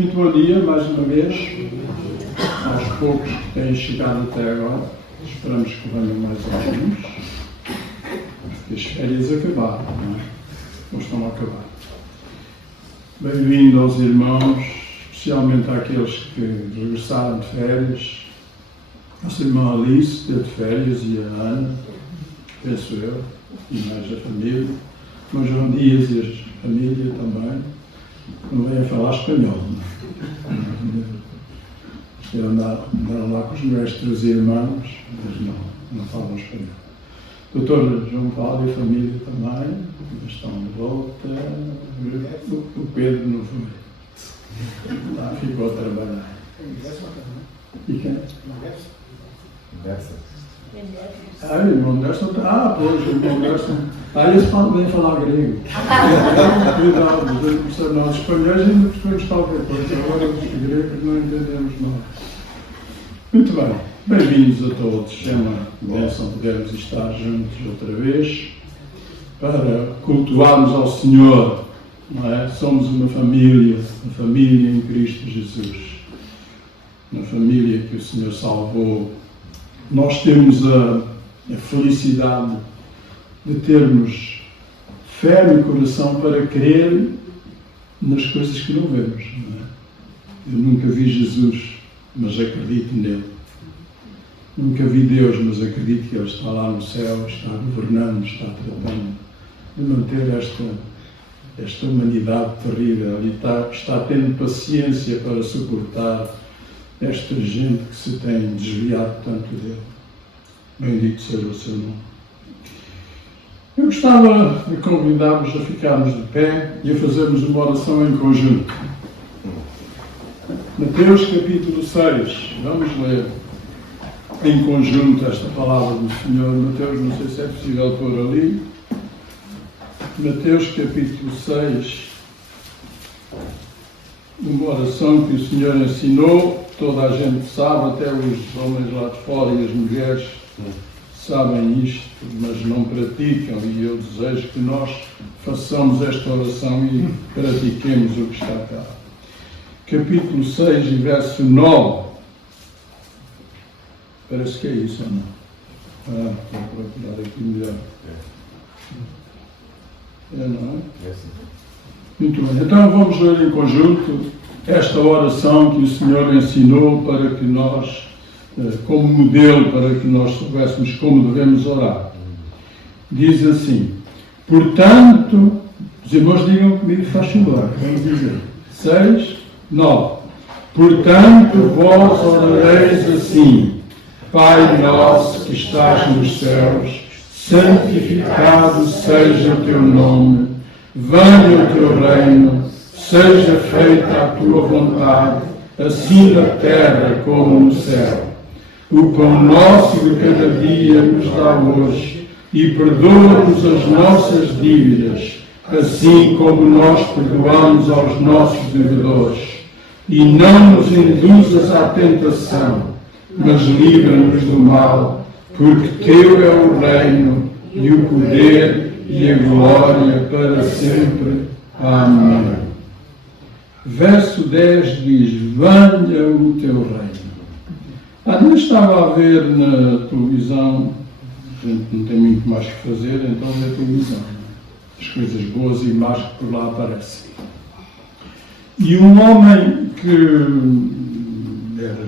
Muito bom dia, mais uma vez, aos poucos que têm chegado até agora. Esperamos que venham mais alguns, porque as férias acabaram, não é? Ou estão a acabar. Bem-vindo aos irmãos, especialmente àqueles que regressaram de férias. Nossa irmã Alice teve de férias e a Ana, penso eu, e mais a família. Mas João Dias e a família também. Não venham falar espanhol, não. Andaram lá com os mestres e irmãos, mas não falam espanhol. Doutor João Paulo e a família também estão de volta. O Pedro não foi. Lá ficou a trabalhar. E quem? O irmão Anderson. Pois, o irmão Anderson. Eles vêm falar grego. Cuidado, nós espanhóis ainda percebemos qualquer coisa. Agora os gregos não entendemos nada. Muito bem. Bem-vindos a todos. É uma bênção podermos estar juntos outra vez para cultuarmos ao Senhor. Não é? Somos uma família em Cristo Jesus. Uma família que o Senhor salvou. Nós temos a felicidade de termos fé no coração para crer nas coisas que não vemos. Não é? Eu nunca vi Jesus, mas acredito nele. Nunca vi Deus, mas acredito que Ele está lá no céu, está governando, está tratando de manter esta humanidade terrível e está tendo paciência para suportar esta gente que se tem desviado tanto dele. Bendito seja o seu nome. Eu gostava de convidar-vos a ficarmos de pé e a fazermos uma oração em conjunto. Mateus capítulo 6. Vamos ler em conjunto esta palavra do Senhor. Mateus, não sei se é possível pôr ali. Mateus capítulo 6. Uma oração que o Senhor ensinou. Toda a gente sabe, até os homens lá de fora e as mulheres sabem isto, mas não praticam, e eu desejo que nós façamos esta oração e pratiquemos o que está cá. Capítulo 6 e verso 9. Parece que é isso, ou não? Vou procurar aqui melhor. Não é? Muito bem, então vamos ler em conjunto esta oração que o Senhor ensinou para que nós, como modelo, para que nós soubéssemos como devemos orar. Diz assim: portanto, os irmãos digam comigo, faz favor, vamos dizer. 6, 9. Portanto, vós orareis assim: Pai nosso que estás nos céus, santificado seja o teu nome, venha o teu reino, seja feita a tua vontade, assim na terra como no céu. O pão nosso de cada dia nos dá hoje, e perdoa-nos as nossas dívidas, assim como nós perdoamos aos nossos devedores. E não nos induzas à tentação, mas livra-nos do mal, porque teu é o reino, e o poder, e a glória para sempre. Amém. Verso 10 diz: venha o teu reino. Não estava a ver na televisão, a gente não tem muito mais que fazer, então vê a televisão. As coisas boas e más que por lá aparecem. E um homem que era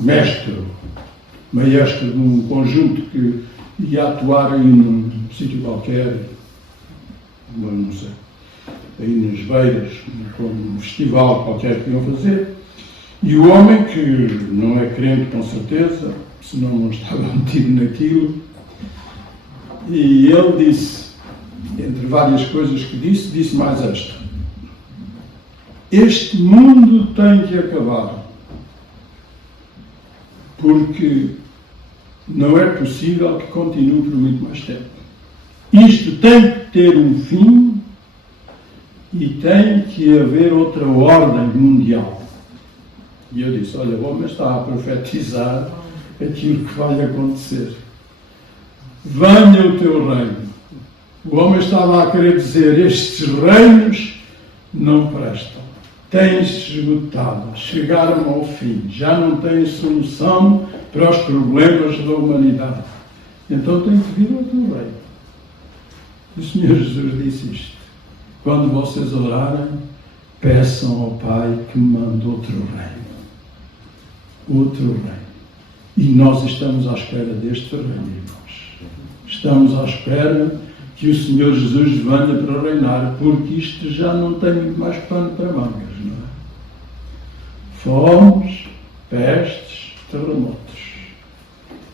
maestro de um conjunto que ia atuar aí num sítio qualquer, não sei, aí nas Beiras, como um festival qualquer que iam fazer, e o homem, que não é crente com certeza, senão não estava metido naquilo, e ele disse, entre várias coisas que disse mais esta: este mundo tem que acabar, porque não é possível que continue por muito mais tempo. Isto tem que ter um fim e tem que haver outra ordem mundial. E eu disse: olha, o homem está a profetizar aquilo que vai acontecer. Venha o teu reino. O homem estava a querer dizer: estes reinos não prestam. têm-se esgotado, chegaram ao fim, já não têm solução para os problemas da humanidade. Então tem que vir outro reino. O Senhor Jesus disse isto: quando vocês orarem, peçam ao Pai que me mande outro reino. Outro reino. E nós estamos à espera deste reino, irmãos. Estamos à espera que o Senhor Jesus venha para reinar, porque isto já não tem muito mais pano para mangas, não é? Fomes, pestes, terremotos.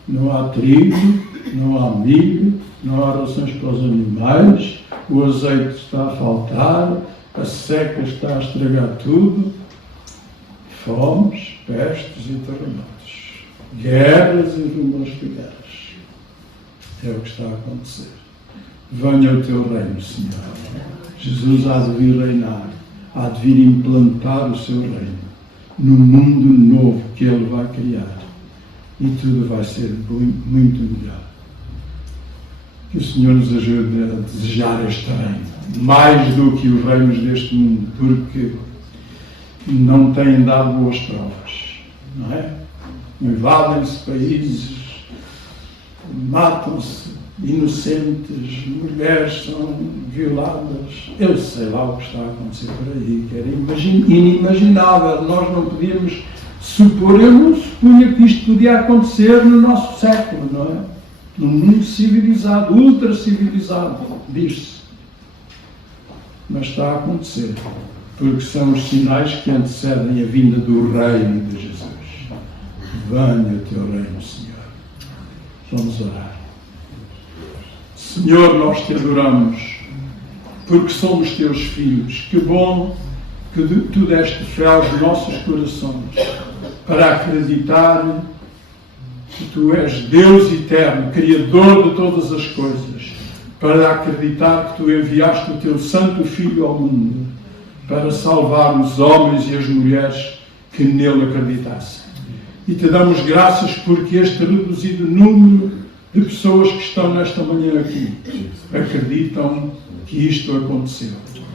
Não há trigo, não há milho, não há rações para os animais, o azeite está a faltar, a seca está a estragar tudo. Fomes, pestes e terremotos. Guerras e rumores de guerras. É o que está a acontecer. Venha o teu reino, Senhor. Jesus há de vir reinar, há de vir implantar o seu reino no mundo novo que Ele vai criar. E tudo vai ser muito melhor. Que o Senhor nos ajude a desejar este reino, mais do que os reinos deste mundo, porque não têm dado boas provas, não é? Invadem-se países, matam-se inocentes, mulheres são violadas. Eu sei lá o que está a acontecer por aí, que era inimaginável. Nós não podíamos supor, eu não supunha que isto podia acontecer no nosso século, não é? Num mundo civilizado, ultra civilizado, diz-se. Mas está a acontecer, porque são os sinais que antecedem a vinda do reino de Jesus. Venha o teu reino, Senhor. Vamos orar. Senhor, nós te adoramos, porque somos teus filhos. Que bom que tu deste fé aos nossos corações, para acreditar que tu és Deus eterno, Criador de todas as coisas, para acreditar que tu enviaste o teu Santo Filho ao mundo, para salvar os homens e as mulheres que nele acreditassem. E te damos graças porque este reduzido número de pessoas que estão nesta manhã aqui acreditam que isto aconteceu.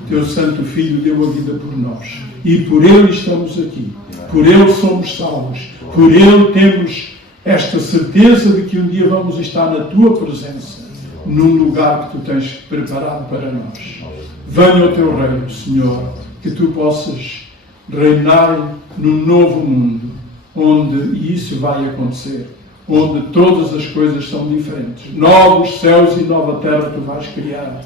Teu Santo Filho deu a vida por nós. E por Ele estamos aqui. Por Ele somos salvos. Por Ele temos esta certeza de que um dia vamos estar na Tua presença, num lugar que Tu tens preparado para nós. Venha o Teu reino, Senhor, que Tu possas reinar num novo mundo, onde isso vai acontecer, onde todas as coisas são diferentes. Novos céus e nova terra Tu vais criar.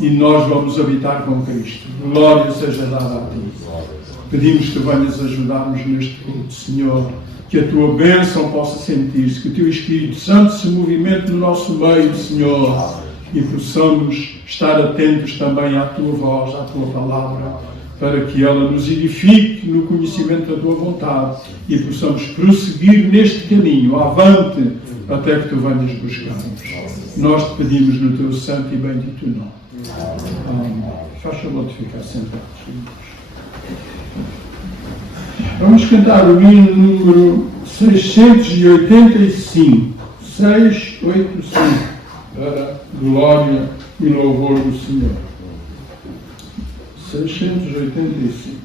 E nós vamos habitar com Cristo. Glória seja dada a Ti. Pedimos que venhas ajudar-nos neste culto, Senhor, que a Tua bênção possa sentir-se, que o Teu Espírito Santo se movimente no nosso meio, Senhor, e possamos estar atentos também à Tua voz, à Tua palavra, para que ela nos edifique no conhecimento da Tua vontade e possamos prosseguir neste caminho, avante, até que Tu venhas buscar-nos. Nós te pedimos no Teu santo e bendito nome. Amém. Faz favor de ficar sentados. Vamos cantar o hino número 685. 685. Para glória e louvor do Senhor. 685.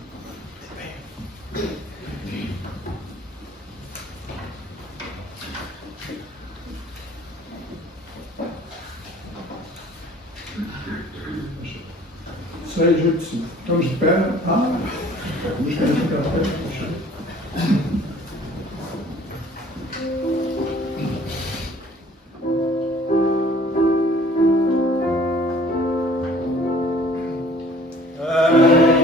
Estamos de pé? Vamos ficar de pé. Venha,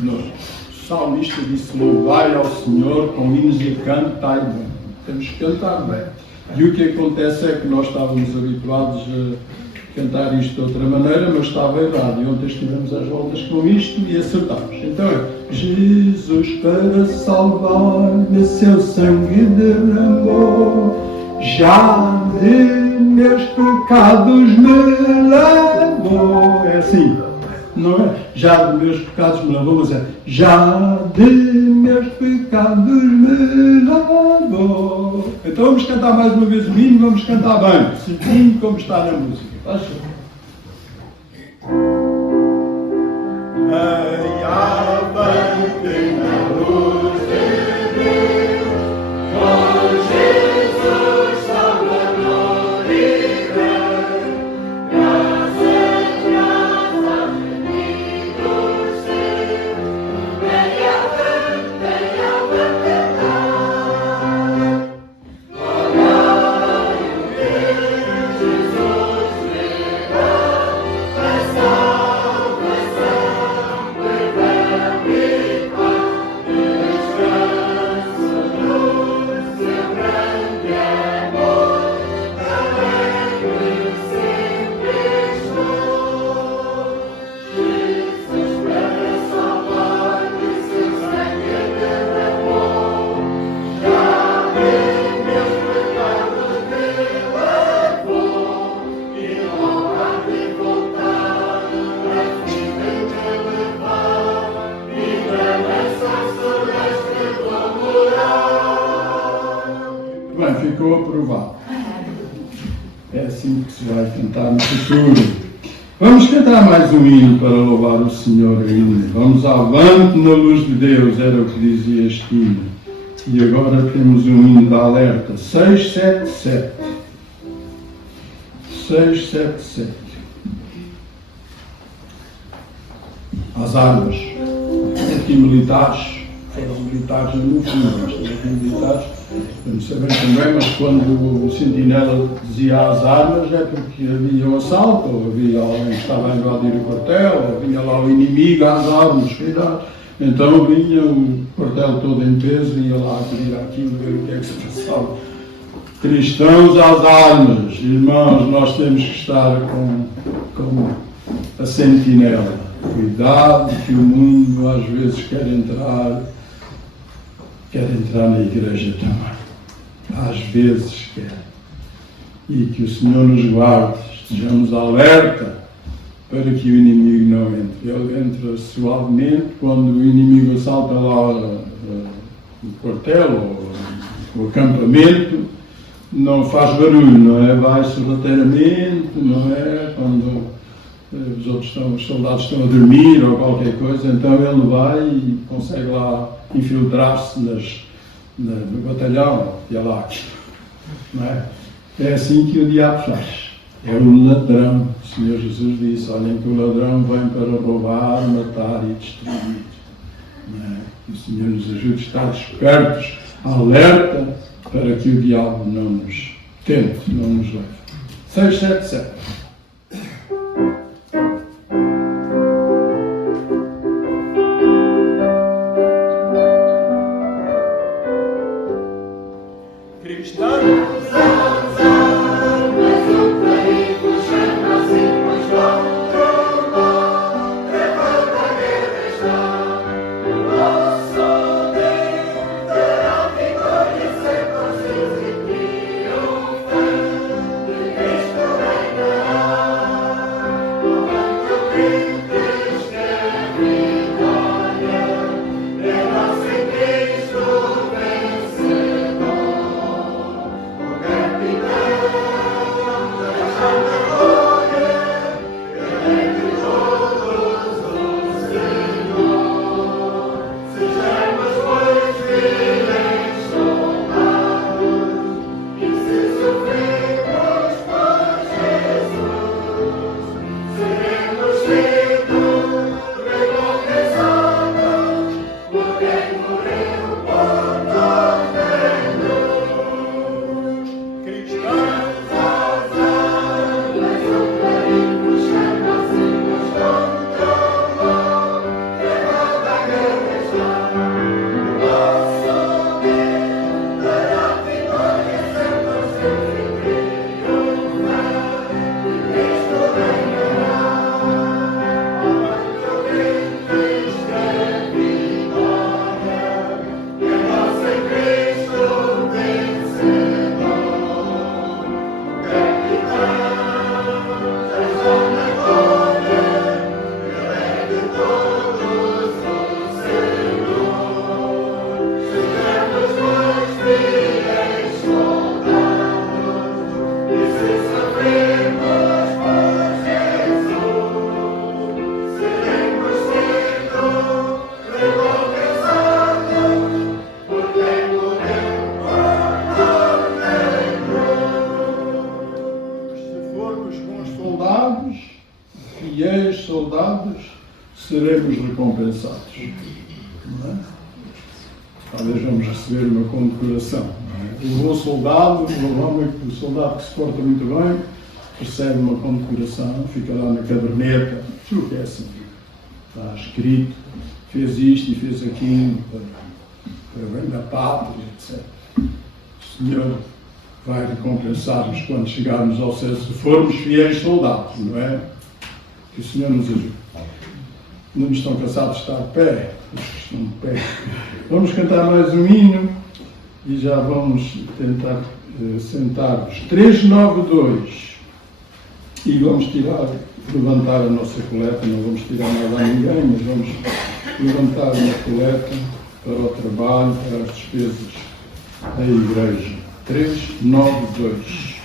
O salmista disse: louvai ao Senhor com hinos e cantai bem. Temos que cantar bem. E o que acontece é que nós estávamos habituados a cantar isto de outra maneira, mas estava errado. E ontem estivemos às voltas com isto e acertámos. Então é: Jesus para salvar-me seu sangue derramou, já de meus pecados me lavou. É assim, não é? Já de meus pecados me lavou, mas é: já de meus pecados me lavou. Então vamos cantar mais uma vez o hino, vamos cantar bem, seguindo como está na música. Faz favor. Avante na luz de Deus, com Jesus Salvador e Rei, graças bendito seus, vem avante olhai o que Jesus me dá, a salvação. Bem, ficou aprovado. É assim que se vai cantar no futuro. Vamos cantar mais um hino para louvar o Senhor ainda. Vamos avante na luz de Deus, era o que dizia este hino. E agora temos um hino da alerta, 677. 677. As armas. Aqui militares. Foram militares no fundo, mas também militares, não sei bem também, mas quando o sentinela dizia as armas é porque havia um assalto, ou havia alguém que estava a invadir o quartel, ou vinha lá o inimigo às armas, cuidado. Então vinha o quartel todo em peso e ia lá pedir aquilo, ver o que é que se passava. Cristãos às armas, irmãos, nós temos que estar com a sentinela. Cuidado que o mundo às vezes quer entrar na igreja também. Às vezes quer. E que o Senhor nos guarde, estejamos alerta para que o inimigo não entre. Ele entra suavemente quando o inimigo assalta lá o quartel ou o acampamento, não faz barulho, não é? Vai sorrateiramente, não é? Quando os soldados estão a dormir ou qualquer coisa, então ele vai e consegue lá infiltrar-se no batalhão e é lá. Não é? É assim que o diabo faz. É o ladrão. O Senhor Jesus disse: olhem que o ladrão vem para roubar, matar e destruir. Não é? O Senhor nos ajude a estar despertos, alerta, para que o diabo não nos tente, não nos leve. 677. Cristo reina. fiéis soldados, seremos recompensados. Não é? Talvez vamos receber uma condecoração. Não é? O bom soldado, o soldado que se porta muito bem, recebe uma condecoração, fica lá na caderneta, o que é assim. Está escrito, fez isto e fez aquilo, para o bem da pátria, etc. O Senhor vai recompensar-nos quando chegarmos ao céu, se formos fiéis soldados, não é? Que o Senhor nos ajude. Não estão cansados de estar de pé? Estão de pé. Vamos cantar mais um hino e já vamos tentar sentar-nos. 392. E vamos levantar a nossa coleta, não vamos tirar nada a ninguém, mas vamos levantar uma coleta para o trabalho, para as despesas da igreja. 392.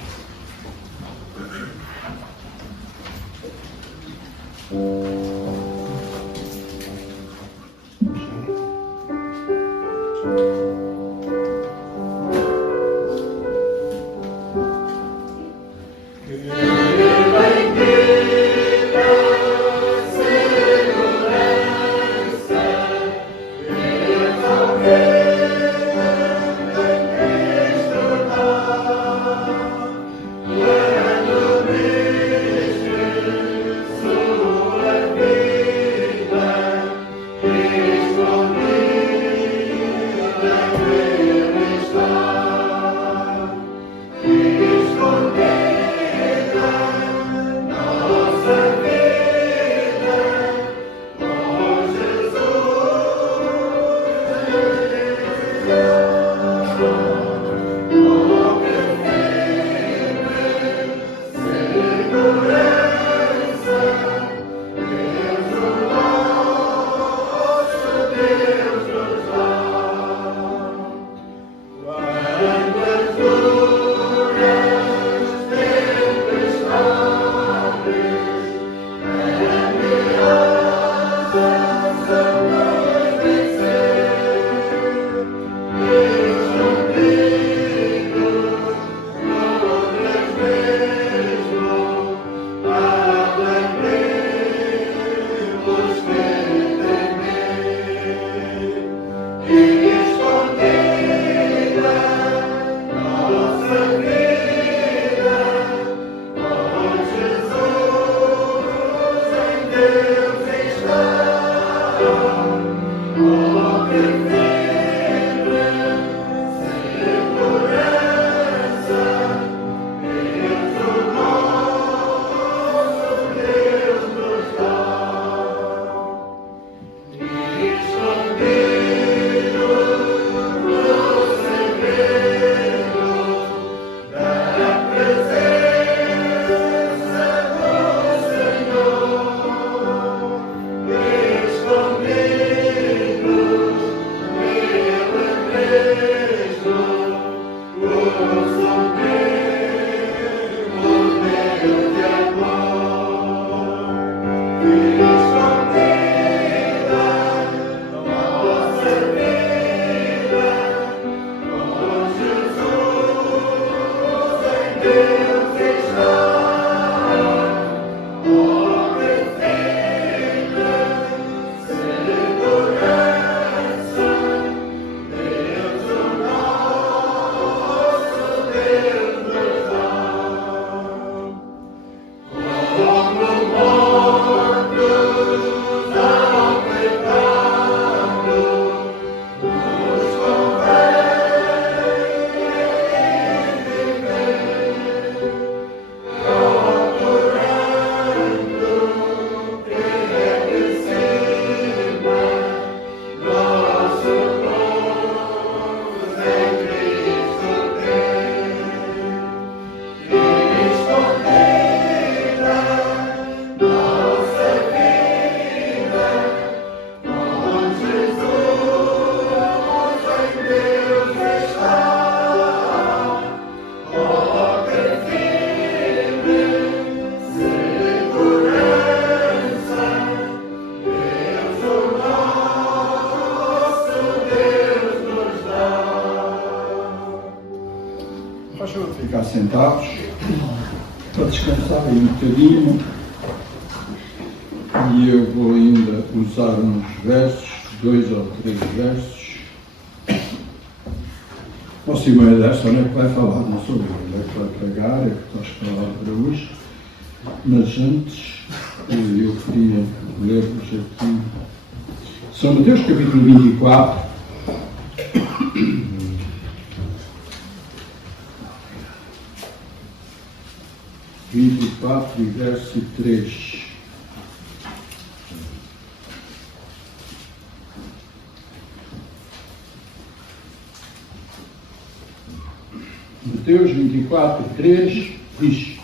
Ficar sentados para descansar aí um bocadinho. E eu vou ainda usar uns versos, 2 ou 3 versos. O Simão desta não é que vai falar, não sou eu, ele é que vai pregar, é que está a falar para hoje. Mas antes, eu queria ler-vos aqui São Mateus, capítulo 24. E verso 3. Mateus 24, 3 diz: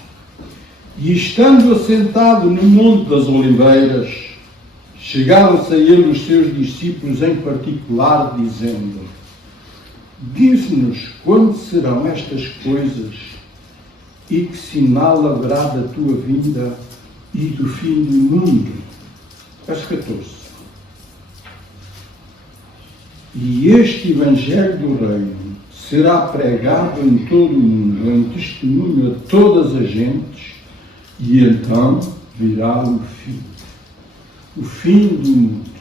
E estando assentado no Monte das Oliveiras, chegaram-se a ele os seus discípulos em particular, dizendo: Diz-nos quando serão estas coisas e que sinal haverá da tua vinda e do fim do mundo. Verso 14. E este Evangelho do Reino será pregado em todo o mundo, em testemunho a todas as gentes, e então virá o fim do mundo.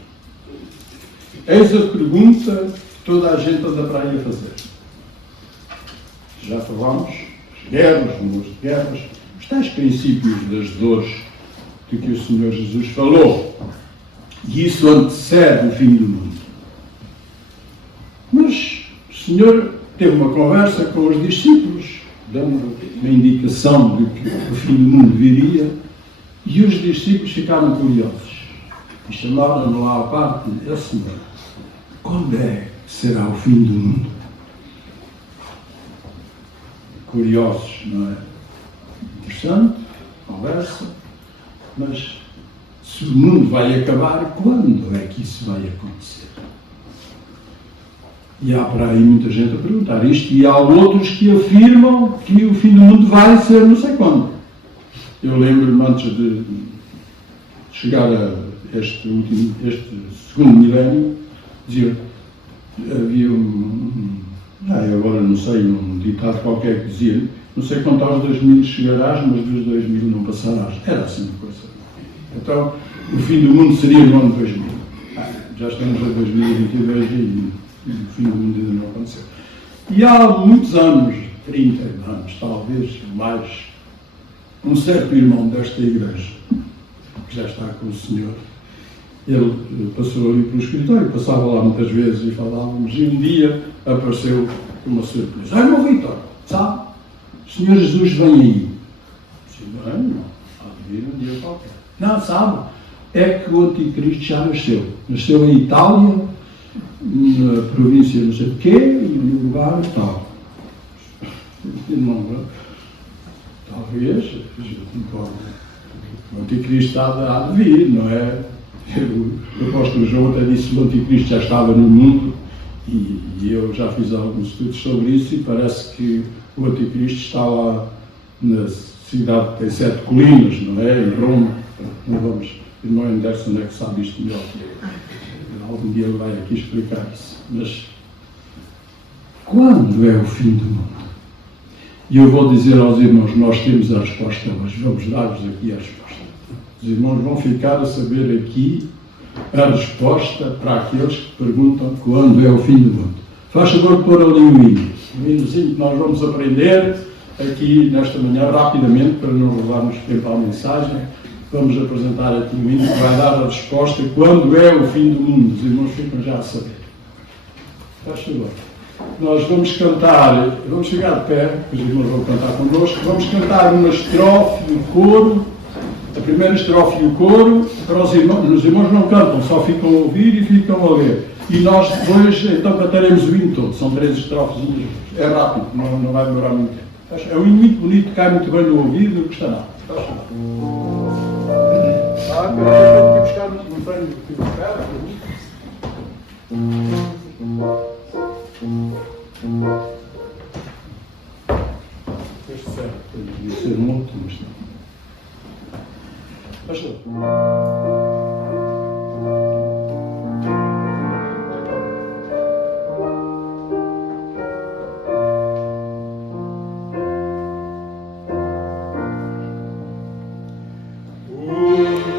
Eis a pergunta que toda a gente anda para aí a fazer. Já falámos, as guerras, rumores de guerras, os tais princípios das dores de que o Senhor Jesus falou. E isso antecede o fim do mundo. Mas o Senhor teve uma conversa com os discípulos, dando uma indicação de que o fim do mundo viria, e os discípulos ficaram curiosos. E chamaram-no lá à parte e disse: Senhor, quando é que será o fim do mundo? Curiosos, não é? Interessante, conversa, mas se o mundo vai acabar, quando é que isso vai acontecer? E há para aí muita gente a perguntar isto, e há outros que afirmam que o fim do mundo vai ser não sei quando. Eu lembro-me, antes de chegar a este segundo milénio, dizia, havia eu agora não sei, um ditado qualquer que dizia: não sei quanto aos 2000 chegarás, mas dos 2000 não passarás. Era assim a coisa. Então, o fim do mundo seria no ano 2000. Já estamos a 2022 e o fim do mundo ainda não aconteceu. E há muitos anos, 30 anos, talvez mais, um certo irmão desta igreja, que já está com o Senhor, ele passou ali pelo escritório, passava lá muitas vezes e falávamos, e um dia apareceu uma surpresa. Irmão Vítor, sabe? O Senhor Jesus vem aí. Disse, não, há de vir um dia qualquer. Não, sabe? É que o anticristo já nasceu. Nasceu em Itália, na província não sei de quê, e no lugar tal. Não, talvez, o anticristo há de vir, não é? O apóstolo João até disse que o anticristo já estava no mundo, e eu já fiz alguns estudos sobre isso, e parece que o anticristo está lá na cidade que tem 7 colinas, não é? Em Roma. Não vamos, o irmão Anderson é que sabe isto melhor que eu. Algum dia ele vai aqui explicar isso. Mas quando é o fim do mundo? E eu vou dizer aos irmãos, nós temos a resposta hoje, vamos dar-vos aqui a resposta. Os irmãos vão ficar a saber aqui a resposta para aqueles que perguntam quando é o fim do mundo. Faz favor de pôr ali o hino. O hinozinho que nós vamos aprender aqui nesta manhã, rapidamente, para não levarmos tempo à mensagem. Vamos apresentar aqui o hino que vai dar a resposta quando é o fim do mundo. Os irmãos ficam já a saber. Faz favor. Nós vamos cantar, vamos chegar de pé, os irmãos vão cantar connosco, vamos cantar uma estrofe e o coro, a primeira estrofe e o coro, para os irmãos não cantam, só ficam a ouvir e ficam a ler. E nós depois, então, cantaremos o hino todo, são 3 estrofes, é rápido, não vai demorar muito tempo. É um hino muito bonito, cai muito bem no ouvido, não custa nada. Eu tenho que buscar um treino de espera. Este certo, devia ser um outro, mas não.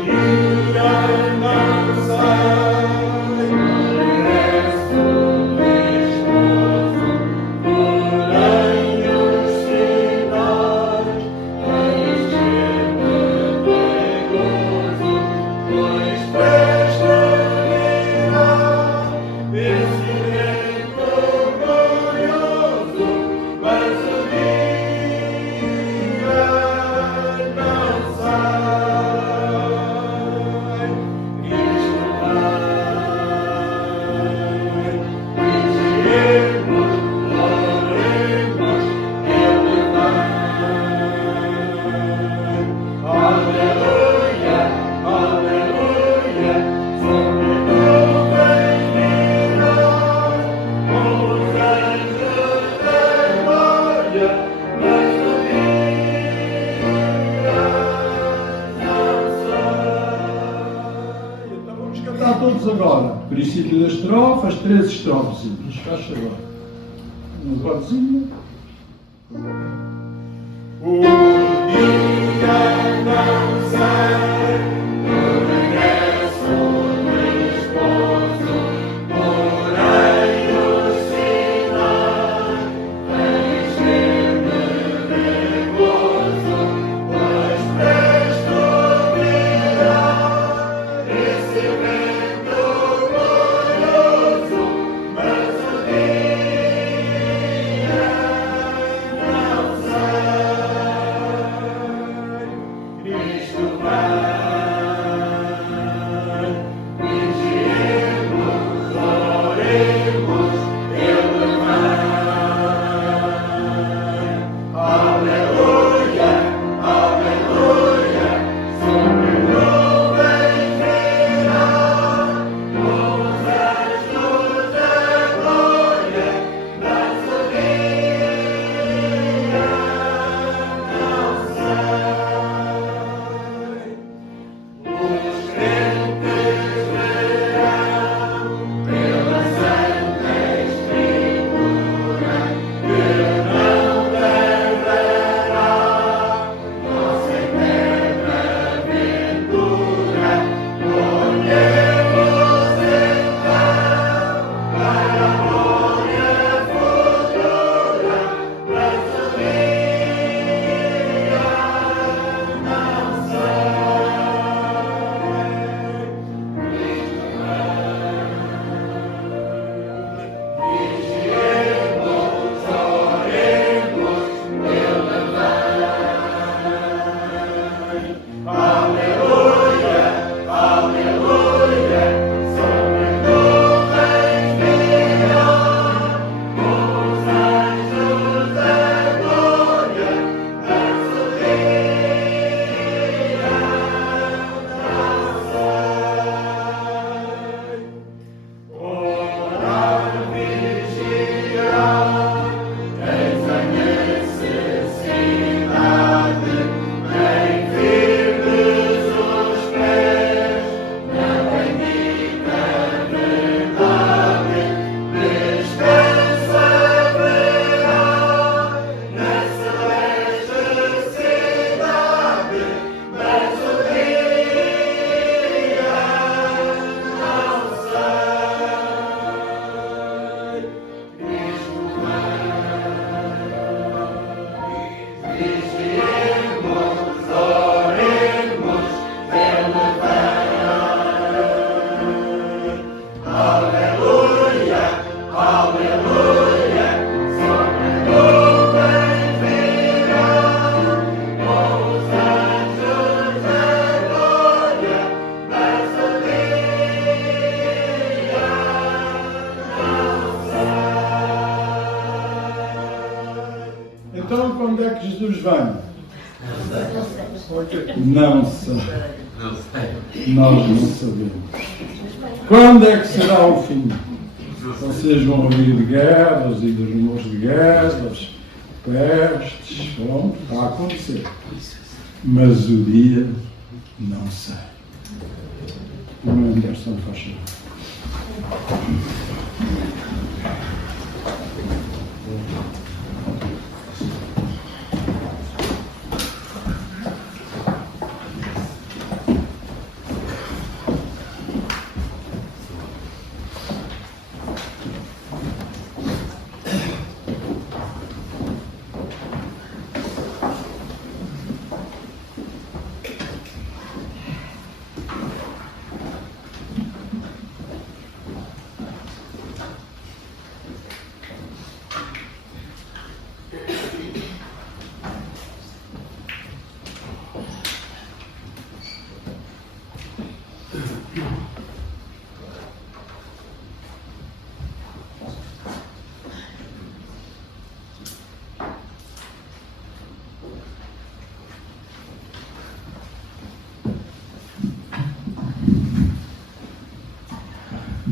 Unida todos agora. Princípio da estrofe, as 3 estrofes. Fecha agora. Um acordezinho. O dia não sai, o regresso do esposo, porém o sinal, vens ver-me de gozo, pois presto virá esse vento glorioso, mas o dia não sai. Cristo vai, vigiemos, oremos, Ele vai. Aleluia, aleluia, sobre nuvens virá, com os anjos da glória, nosso dia não sai. Os crentes verão pela Santa Escritura que não perderá nossa eterna ventura. Olhemos então para a glória futura, nosso dia não sai. Vigiemos, oremos, Ele vai. Aleluia, aleluia, sobre nuvens virá, com os anjos da glória, nosso dia não sai. Orar, vigiar, eis a necessidade, bem firmes os pés, na bendita verdade, descansa verá, na celeste cidade, mas o dia não sai. Cristo vai, vigiemos, oremos, Ele vai. Aleluia, aleluia, sobre nuvens virá, com os anjos da glória, nosso dia não sai. Então, quando é que Jesus vem? Não sei. Nós não sabemos. Quando é que será o fim? Vocês vão ouvir de guerras e de rumores de guerras, pestes, pronto, está a acontecer. Mas o dia, não sei. O meu Anderson faz favor.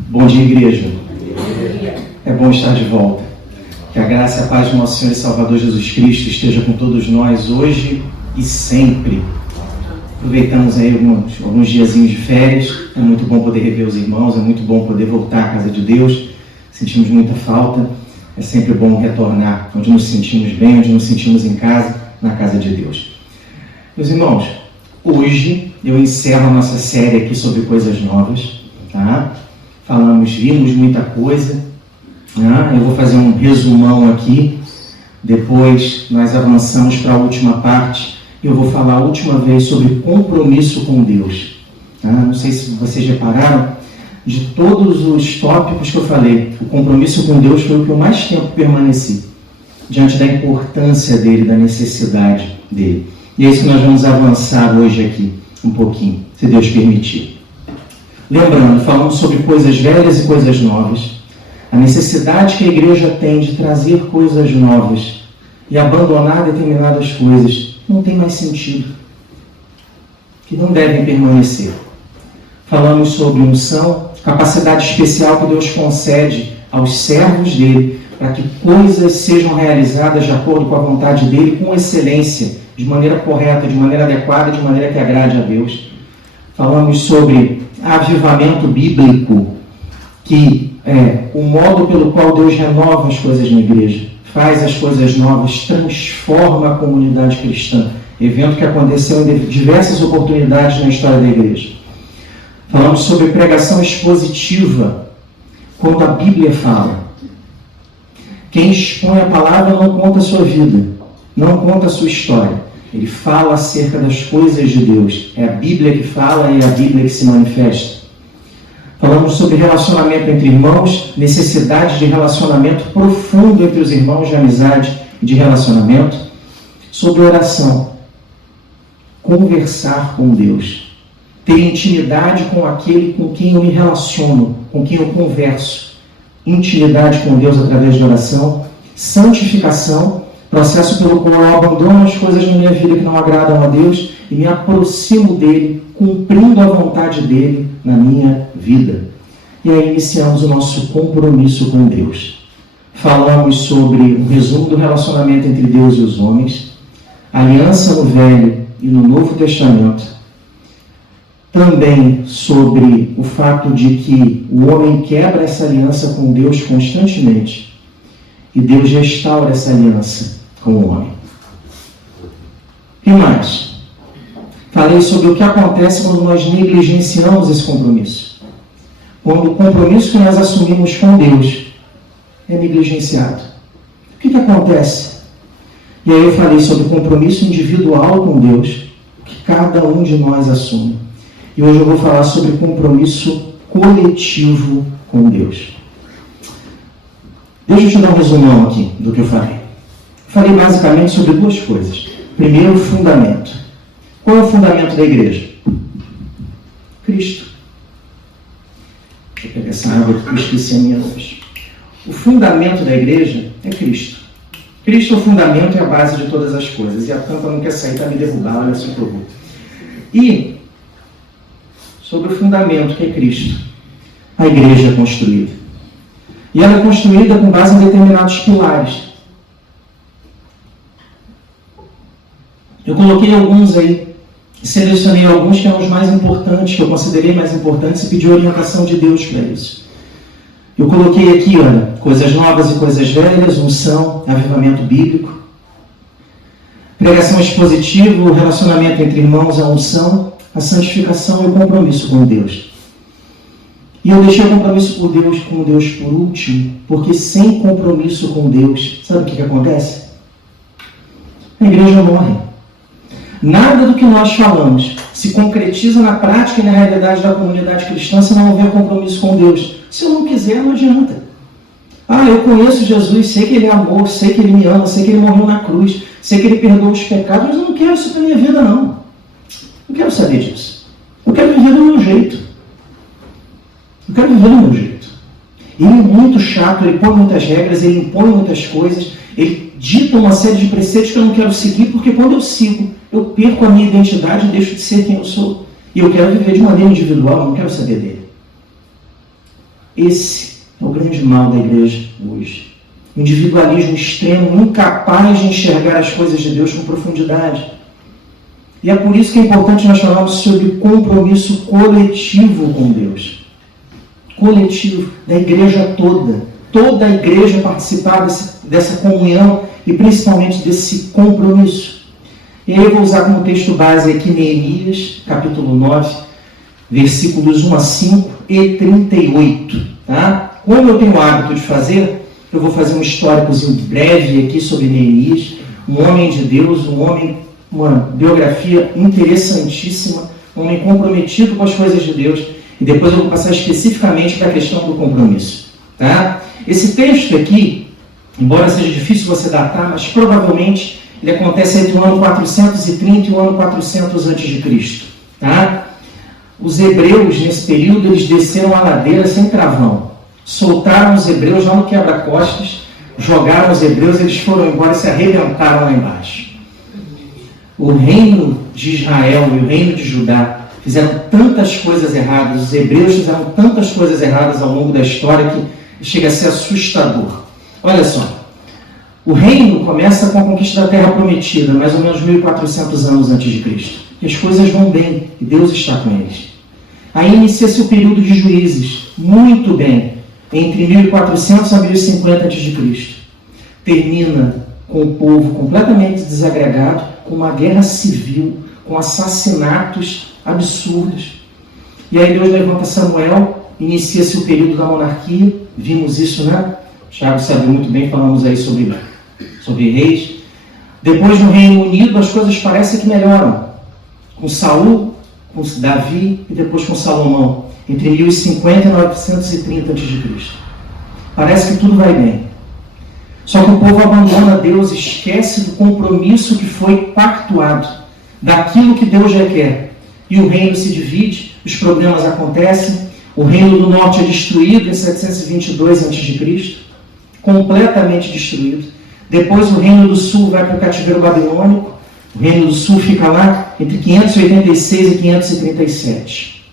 Bom dia, igreja. É bom estar de volta. Que a graça e a paz do nosso Senhor e Salvador Jesus Cristo esteja com todos nós hoje e sempre. Aproveitamos aí alguns diazinhos de férias. É muito bom poder rever os irmãos, é muito bom poder voltar à casa de Deus. Sentimos muita falta. É sempre bom retornar onde nos sentimos bem, onde nos sentimos em casa, na casa de Deus. Meus irmãos, hoje eu encerro a nossa série aqui sobre coisas novas. Tá? Vimos muita coisa. Tá? Eu vou fazer um resumão aqui. Depois nós avançamos para a última parte. Eu vou falar a última vez sobre compromisso com Deus. Tá? Não sei se vocês repararam, de todos os tópicos que eu falei, o compromisso com Deus foi o que eu mais tempo permaneci, diante da importância dele, da necessidade dele. E é isso que nós vamos avançar hoje aqui, um pouquinho, se Deus permitir. Lembrando, falamos sobre coisas velhas e coisas novas, a necessidade que a igreja tem de trazer coisas novas e abandonar determinadas coisas não tem mais sentido, que não devem permanecer. Falamos sobre unção, capacidade especial que Deus concede aos servos dele para que coisas sejam realizadas de acordo com a vontade dele, com excelência, de maneira correta, de maneira adequada, de maneira que agrade a Deus. Falamos sobre avivamento bíblico, que é o modo pelo qual Deus renova as coisas na igreja, faz as coisas novas, transforma a comunidade cristã. Evento que aconteceu em diversas oportunidades na história da igreja. Falamos sobre pregação expositiva, quando a Bíblia fala. Quem expõe a palavra não conta a sua vida, não conta a sua história. Ele fala acerca das coisas de Deus. É a Bíblia que fala e é a Bíblia que se manifesta. Falamos sobre relacionamento entre irmãos, necessidade de relacionamento profundo entre os irmãos, de amizade e de relacionamento. Sobre oração, conversar com Deus. Ter intimidade com aquele com quem eu me relaciono, com quem eu converso. Intimidade com Deus através de oração. Santificação, processo pelo qual eu abandono as coisas na minha vida que não agradam a Deus e me aproximo dele, cumprindo a vontade dele na minha vida. E aí iniciamos o nosso compromisso com Deus. Falamos sobre um resumo do relacionamento entre Deus e os homens, aliança no Velho e no Novo Testamento. Também sobre o fato de que o homem quebra essa aliança com Deus constantemente e Deus restaura essa aliança com o homem. O que mais? Falei sobre o que acontece quando nós negligenciamos esse compromisso. Quando o compromisso que nós assumimos com Deus é negligenciado. O que acontece? E aí eu falei sobre o compromisso individual com Deus, que cada um de nós assume. E hoje eu vou falar sobre compromisso coletivo com Deus. Deixa eu te dar um resumão aqui do que eu falei. Falei basicamente sobre duas coisas. Primeiro, o fundamento. Qual é o fundamento da igreja? Cristo. Deixa eu pegar essa água que eu esqueci a minha hoje. O fundamento da igreja é Cristo. Cristo é o fundamento e a base de todas as coisas. E a tampa não quer sair para me derrubar, olha só que eu vou. E sobre o fundamento que é Cristo, a igreja é construída. E ela é construída com base em determinados pilares. Eu coloquei alguns aí, selecionei alguns que eram os mais importantes, que eu considerei mais importantes e pedi orientação de Deus para isso. Eu coloquei aqui, olha, coisas novas e coisas velhas, unção, avivamento bíblico, pregação expositiva, o relacionamento entre irmãos, a unção, a santificação e o compromisso com Deus. E eu deixei o compromisso com Deus por último, porque sem compromisso com Deus, sabe o que acontece? A igreja morre. Nada do que nós falamos se concretiza na prática e na realidade da comunidade cristã se não houver compromisso com Deus. Se eu não quiser, não adianta. Eu conheço Jesus, sei que Ele é amor, sei que Ele me ama, sei que Ele morreu na cruz, sei que Ele perdoa os pecados, mas eu não quero isso para a minha vida, não. Não quero saber disso. Eu quero viver do meu jeito. Ele é muito chato, ele põe muitas regras, ele impõe muitas coisas, ele dita uma série de preceitos que eu não quero seguir, porque quando eu sigo, eu perco a minha identidade e deixo de ser quem eu sou. E eu quero viver de maneira individual, eu não quero saber dele. Esse é o grande mal da igreja hoje. O individualismo extremo, incapaz de enxergar as coisas de Deus com profundidade. E é por isso que é importante nós falarmos sobre compromisso coletivo com Deus. Coletivo, da igreja toda. Toda a igreja participar dessa comunhão e principalmente desse compromisso. E aí eu vou usar como texto base aqui Neemias, capítulo 9, versículos 1 a 5 e 38. Tá? Como eu tenho o hábito de fazer, eu vou fazer um históricozinho breve aqui sobre Neemias, um homem de Deus, uma biografia interessantíssima, um homem comprometido com as coisas de Deus, e depois eu vou passar especificamente para a questão do compromisso. Tá? Esse texto aqui, embora seja difícil você datar, mas provavelmente ele acontece entre o ano 430 e o ano 400 a.C. Tá? Os hebreus, nesse período, eles desceram a ladeira sem travão. Soltaram os hebreus lá no quebra-costas, jogaram os hebreus, eles foram embora e se arrebentaram lá embaixo. O reino de Israel e o reino de Judá fizeram tantas coisas erradas, os hebreus fizeram tantas coisas erradas ao longo da história que chega a ser assustador. Olha só, o reino começa com a conquista da Terra Prometida, mais ou menos 1400 anos antes de Cristo. E as coisas vão bem, e Deus está com eles. Aí inicia-se o período de juízes, muito bem, entre 1400 a 1050 a.C. Termina com o povo completamente desagregado, com uma guerra civil, com assassinatos absurdos. E aí Deus levanta Samuel, inicia-se o período da monarquia, vimos isso, né? Tiago sabe muito bem, falamos aí sobre reis. Depois no Reino Unido as coisas parecem que melhoram, com Saul, com Davi e depois com Salomão, entre 1050 e 930 a.C. Parece que tudo vai bem. Só que o povo abandona Deus, esquece do compromisso que foi pactuado, daquilo que Deus já quer. E o reino se divide, os problemas acontecem, o reino do norte é destruído em 722 a.C., completamente destruído. Depois o reino do sul vai para o cativeiro babilônico, o reino do sul fica lá entre 586 e 537.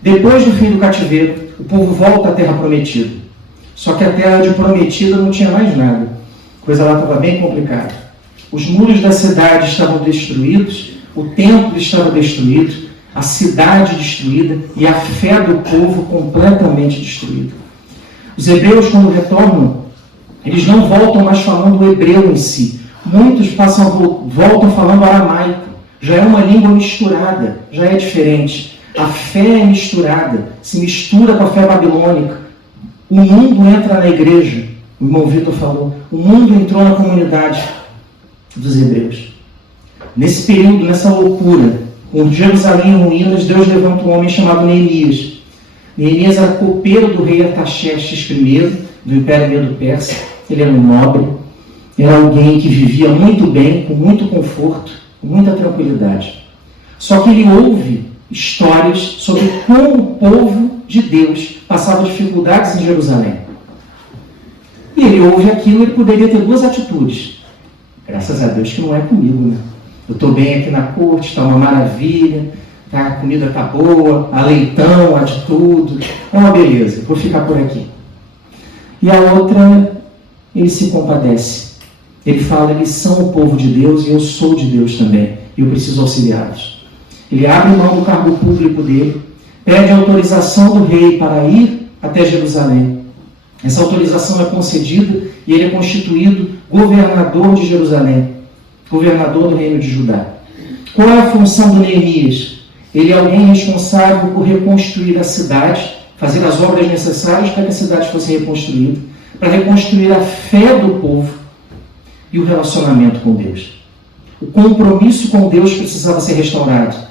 Depois do fim do cativeiro, o povo volta à Terra Prometida. Só que a Terra de Prometida não tinha mais nada. A coisa lá estava bem complicada. Os muros da cidade estavam destruídos, o templo estava destruído, a cidade destruída e a fé do povo completamente destruída. Os hebreus, quando retornam, eles não voltam mais falando o hebreu em si. Muitos voltam falando aramaico. Já é uma língua misturada, já é diferente. A fé é misturada, se mistura com a fé babilônica. O mundo entra na igreja, o irmão Vitor falou. O mundo entrou na comunidade dos hebreus. Nesse período, nessa loucura, com Jerusalém em ruínas, Deus levanta um homem chamado Neemias. Neemias era copeiro do rei Artaxerxes I, do Império Medo-Persa. Ele era um nobre, era alguém que vivia muito bem, com muito conforto, com muita tranquilidade. Só que ele ouve histórias sobre como o povo de Deus passava dificuldades em Jerusalém. E ele ouve aquilo, ele poderia ter duas atitudes. Graças a Deus que não é comigo, né? Eu estou bem aqui na corte, está uma maravilha, tá? A comida está boa, há leitão, há de tudo. É uma beleza, vou ficar por aqui. E a outra, ele se compadece. Ele fala, eles são o povo de Deus e eu sou de Deus também. E eu preciso auxiliá-los. Ele abre mão do cargo público dele, pede autorização do rei para ir até Jerusalém. Essa autorização é concedida e ele é constituído governador de Jerusalém, governador do reino de Judá. Qual é a função do Neemias? Ele é alguém responsável por reconstruir a cidade, fazer as obras necessárias para que a cidade fosse reconstruída, para reconstruir a fé do povo e o relacionamento com Deus. O compromisso com Deus precisava ser restaurado.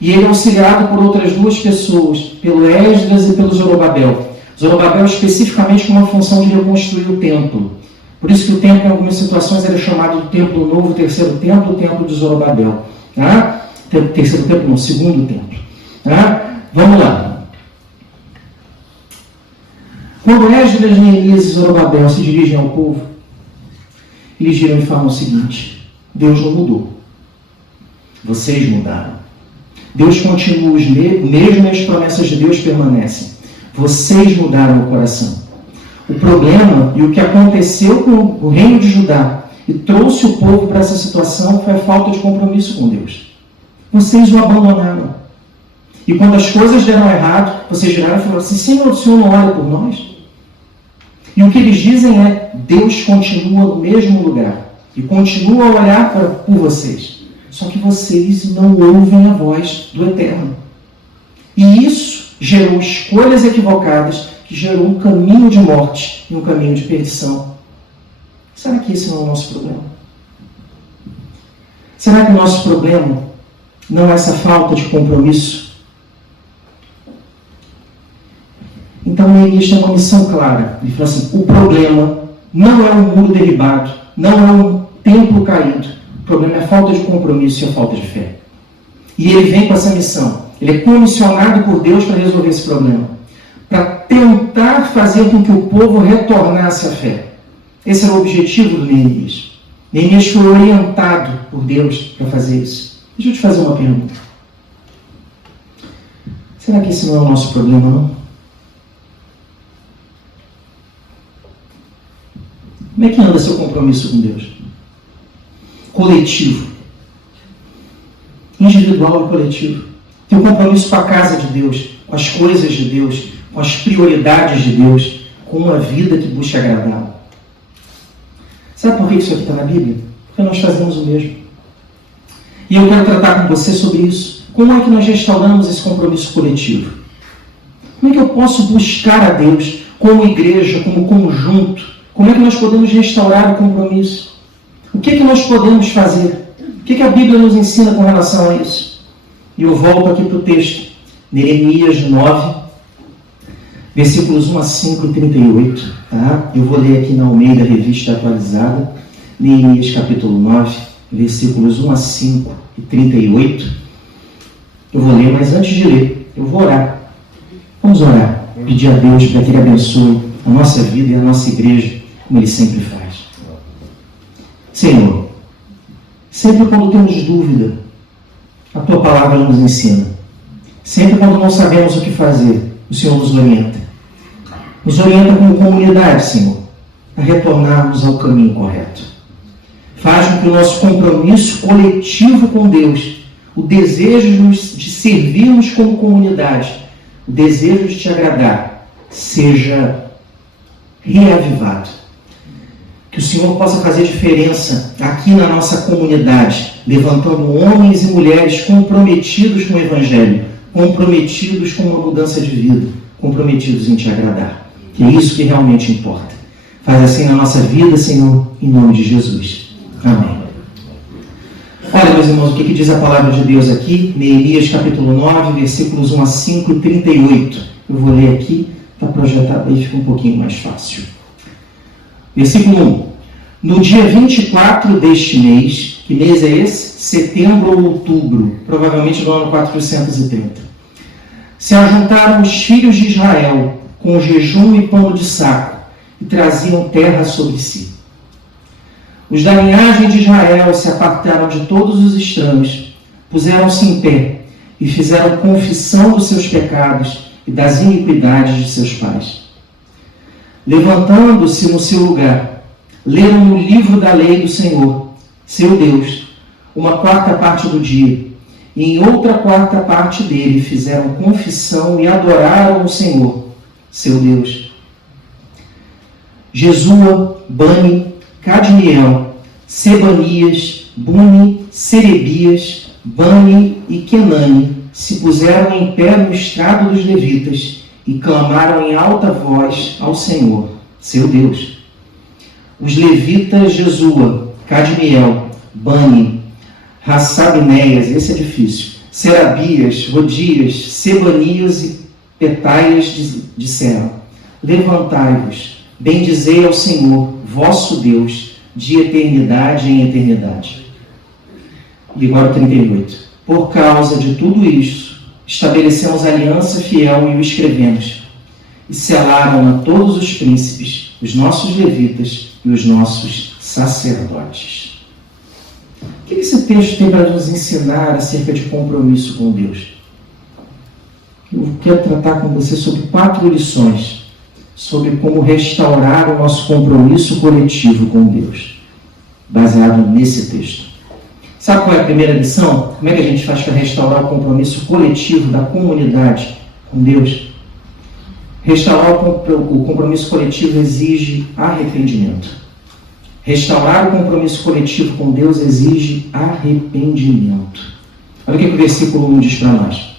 E ele é auxiliado por outras duas pessoas, pelo Esdras e pelo Zorobabel. Zorobabel especificamente com uma função de reconstruir o templo. Por isso que o templo, em algumas situações, era chamado de templo novo, o terceiro templo, o templo de Zorobabel. Tá? Terceiro templo não, segundo templo. Tá? Vamos lá. Quando Esdras, Neemias e Zorobabel se dirigem ao povo, eles giram e falam o seguinte: Deus não mudou. Vocês mudaram. Deus continua o mesmo e as promessas de Deus permanecem. Vocês mudaram o coração. O problema e o que aconteceu com o reino de Judá e trouxe o povo para essa situação foi a falta de compromisso com Deus. vocês o abandonaram. E quando as coisas deram errado, vocês viraram e falaram assim: Senhor, o Senhor não olha por nós? E o que eles dizem é: Deus continua no mesmo lugar e continua a olhar por vocês. Só que vocês não ouvem a voz do Eterno. E isso gerou escolhas equivocadas, que gerou um caminho de morte e um caminho de perdição. Será que esse não é o nosso problema? Será que o nosso problema não é essa falta de compromisso? Então Neemias tem uma missão clara. Ele fala assim: o problema não é um muro derribado, não é um templo caído. O problema é a falta de compromisso e a falta de fé. E ele vem com essa missão. Ele é comissionado por Deus para resolver esse problema, para tentar fazer com que o povo retornasse à fé. Esse era o objetivo do Neemias. Neemias foi orientado por Deus para fazer isso. Deixa eu te fazer uma pergunta. Será que esse não é o nosso problema, não? Como é que anda seu compromisso com Deus? Coletivo. Individual e coletivo. Teu compromisso com a casa de Deus, com as coisas de Deus, com as prioridades de Deus, com uma vida que busca agradá-lo. Sabe por que isso aqui está na Bíblia? Porque nós fazemos o mesmo. E eu quero tratar com você sobre isso. Como é que nós restauramos esse compromisso coletivo? Como é que eu posso buscar a Deus como igreja, como conjunto? Como é que nós podemos restaurar o compromisso? O que é que nós podemos fazer? O que é que a Bíblia nos ensina com relação a isso? E eu volto aqui para o texto. Neemias 9, versículos 1 a 5 e 38. Tá? Eu vou ler aqui na Almeida Revista Atualizada. Neemias capítulo 9, versículos 1 a 5 e 38. Eu vou ler, mas antes de ler, eu vou orar. Vamos orar. Pedir a Deus para que Ele abençoe a nossa vida e a nossa igreja, como Ele sempre faz. Senhor, sempre quando temos dúvida, a Tua palavra nos ensina. Sempre quando não sabemos o que fazer, o Senhor nos orienta. Nos orienta como comunidade, Senhor, a retornarmos ao caminho correto. Faz com que o nosso compromisso coletivo com Deus, o desejo de servirmos como comunidade, o desejo de Te agradar, seja reavivado. Que o Senhor possa fazer diferença aqui na nossa comunidade, levantando homens e mulheres comprometidos com o Evangelho, comprometidos com uma mudança de vida, comprometidos em Te agradar. Que é isso que realmente importa. Faz assim na nossa vida, Senhor, em nome de Jesus. Amém. Olha, meus irmãos, o que diz a palavra de Deus aqui? Neemias capítulo 9, versículos 1 a 5 e 38. Eu vou ler aqui para projetar, aí fica um pouquinho mais fácil. Versículo 1. No dia 24 deste mês, que mês é esse? Setembro ou outubro, provavelmente no ano 430. Se ajuntaram os filhos de Israel com jejum e pano de saco e traziam terra sobre si. Os da linhagem de Israel se apartaram de todos os estranhos, puseram-se em pé e fizeram confissão dos seus pecados e das iniquidades de seus pais. Levantando-se no seu lugar, leram no livro da lei do Senhor, seu Deus, uma quarta parte do dia, e em outra quarta parte dele fizeram confissão e adoraram o Senhor, seu Deus. Jesua, Bani, Cadmiel, Sebanias, Buni, Serebias, Bani e Kenani se puseram em pé no estrado dos levitas e clamaram em alta voz ao Senhor, seu Deus. Os levitas Jesua, Cadmiel, Bani, Hassabinéias, esse é difícil, Serabias, Rodias, Sebanias e Petaias disseram: levantai-vos, bendizei ao Senhor, vosso Deus, de eternidade em eternidade. E agora 38. Por causa de tudo isso, estabelecemos aliança fiel e o escrevemos. E selaram a todos os príncipes, os nossos levitas e os nossos sacerdotes. O que esse texto tem para nos ensinar acerca de compromisso com Deus? Eu quero tratar com você sobre 4 lições sobre como restaurar o nosso compromisso coletivo com Deus, baseado nesse texto. Sabe qual é a primeira lição? Como é que a gente faz para restaurar o compromisso coletivo da comunidade com Deus? Restaurar o compromisso coletivo exige arrependimento. Restaurar o compromisso coletivo com Deus exige arrependimento. Olha o que o versículo 1 diz para nós.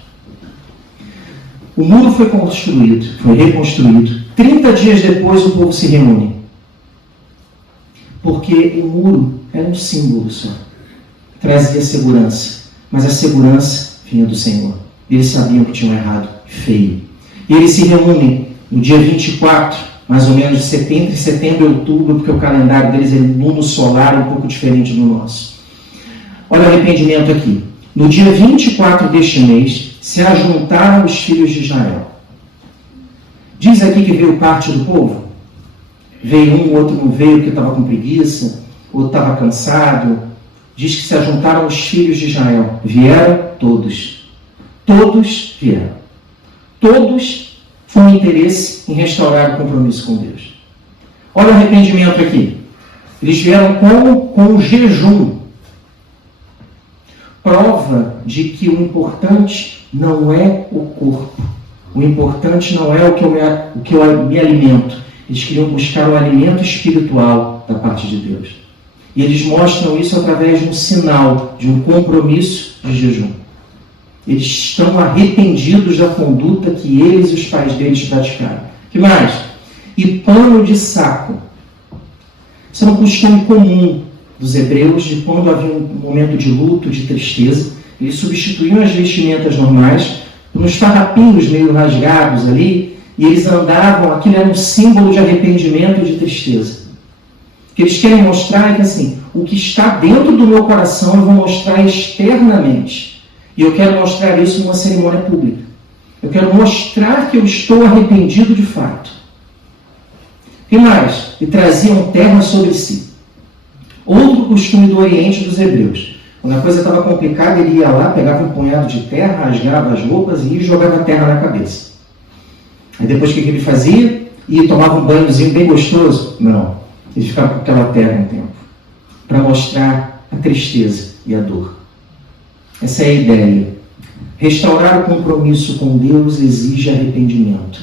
O muro foi construído, foi reconstruído. 30 dias depois o povo se reúne. Porque o muro era um símbolo só. Trazia segurança. Mas a segurança vinha do Senhor. Eles sabiam que tinham errado feio. E eles se reúnem no dia 24, mais ou menos entre setembro e outubro, porque o calendário deles é luno solar, um pouco diferente do nosso. Olha o arrependimento aqui. No dia 24 deste mês, se ajuntaram os filhos de Israel. Diz aqui que veio parte do povo. Veio um, o outro não veio porque estava com preguiça, ou estava cansado. Diz que se ajuntaram os filhos de Israel. Vieram todos. Todos vieram. Todos com interesse em restaurar o compromisso com Deus. Olha o arrependimento aqui. Eles vieram com jejum. Prova de que o importante não é o corpo. O importante não é o que eu me alimento. Eles queriam buscar o alimento espiritual da parte de Deus. E eles mostram isso através de um sinal, de um compromisso de jejum. Eles estão arrependidos da conduta que eles e os pais deles praticaram. O que mais? E pano de saco. Isso é um costume comum dos hebreus, de quando havia um momento de luto, de tristeza, eles substituíam as vestimentas normais por uns farrapinhos meio rasgados ali, e eles andavam, aquilo era um símbolo de arrependimento e de tristeza. O que eles querem mostrar é que assim, o que está dentro do meu coração eu vou mostrar externamente. E eu quero mostrar isso numa cerimônia pública. Eu quero mostrar que eu estou arrependido de fato. E mais, e traziam terra sobre si. Outro costume do Oriente dos hebreus. Quando a coisa estava complicada, ele ia lá, pegava um punhado de terra, rasgava as roupas e jogava terra na cabeça. Aí depois o que ele fazia? E tomava um banhozinho bem gostoso? Não. Ele ficava com aquela terra um tempo. Para mostrar a tristeza e a dor. Essa é a ideia. Restaurar o compromisso com Deus exige arrependimento.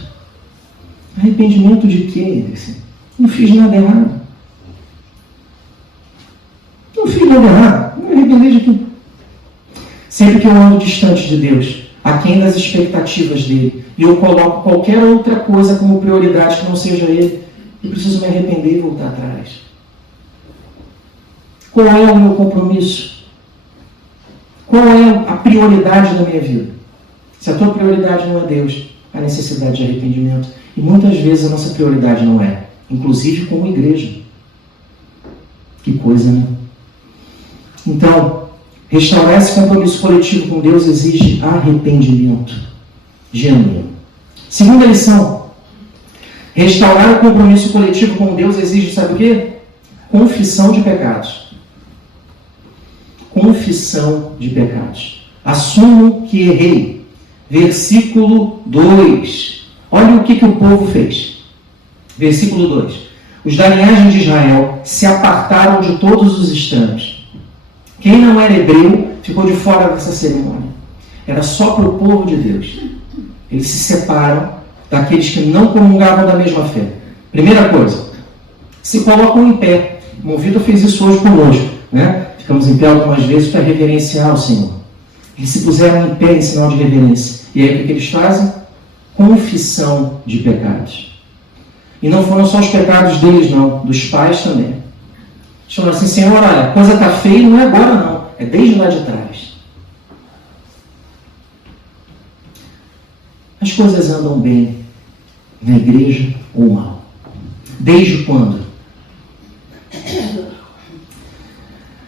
Arrependimento de quê? Não fiz nada errado. Não fiz nada errado. Não me arrependi de tudo. Sempre que eu ando distante de Deus, aquém das expectativas dele, e eu coloco qualquer outra coisa como prioridade que não seja ele, eu preciso me arrepender e voltar atrás. Qual é o meu compromisso? Qual é a prioridade da minha vida? Se a tua prioridade não é Deus, há necessidade de arrependimento. E muitas vezes a nossa prioridade não é, inclusive como igreja. Que coisa, né? Então, restaurar esse compromisso coletivo com Deus exige arrependimento genuíno. Segunda lição. Restaurar o compromisso coletivo com Deus exige, sabe o quê? Confissão de pecados. Confissão de pecados. Assumo que errei. Versículo 2. Olha o que o povo fez. Versículo 2. Os da linhagem de Israel se apartaram de todos os estranhos. Quem não era hebreu ficou de fora dessa cerimônia. Era só para o povo de Deus. Eles se separam daqueles que não comungavam da mesma fé. Primeira coisa, se colocam em pé. O Movida fez isso hoje conosco, né? Ficamos em pé algumas vezes para reverenciar o Senhor. Eles se puseram em pé em sinal de reverência. E aí o que eles fazem? Confissão de pecados. E não foram só os pecados deles, não. Dos pais também. Eles falaram assim, Senhor, olha, a coisa está feia, não é agora não. É desde lá de trás. As coisas andam bem na igreja ou mal? Desde quando?